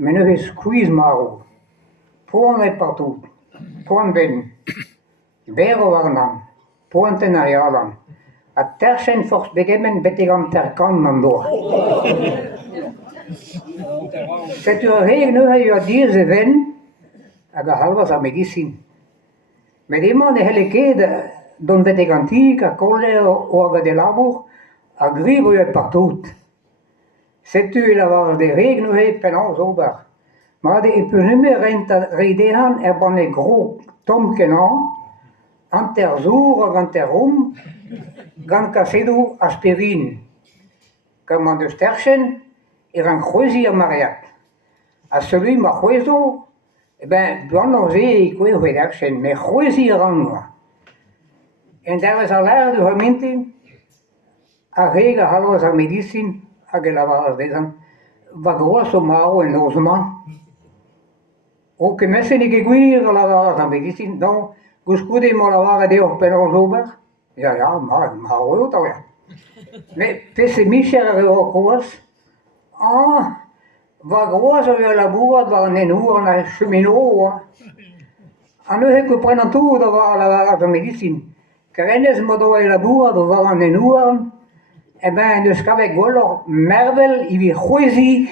men nu is squeeze maro. Poan et partout. Poan ben. Bero warnan. Poan tenarialan. A terchen force begemen betegam terkan nan doa. C'est un reg nu ha a dir ze ven hag a halvas a medicine. Mais demande heleked don betegantik a kolle o hag de labour a grivo et partout. C'est tu la var de reg nu he penans ober. Maar de eponymie rent reidehan ban e gro tomkenan, anterzour hag anterom, gant kasedo aspirin. Comme an deus terchen, an c'hwezi a mariat. A celui ma c'hwezo, douan an ze e kwe c'hwez terchen, me c'hwezi a ran. En dervez a l'air de c'homintin, a reg a halvas a medicine, hag e lavar dezan, va gros o mao en ozman. O que me se ne che gwir a lavar a medicine, non, guskude mo lavar de o penans ober? Ja, ma o taouia. Mais pese micher a o koaz, va gros a veo labourat va an enour an a chemino. An eus eko pren tout da va lavar a medicine. Kerenez mo do e labourat va an enour, e ben eus kavet gwelloc'h mervel i vi c'hwezi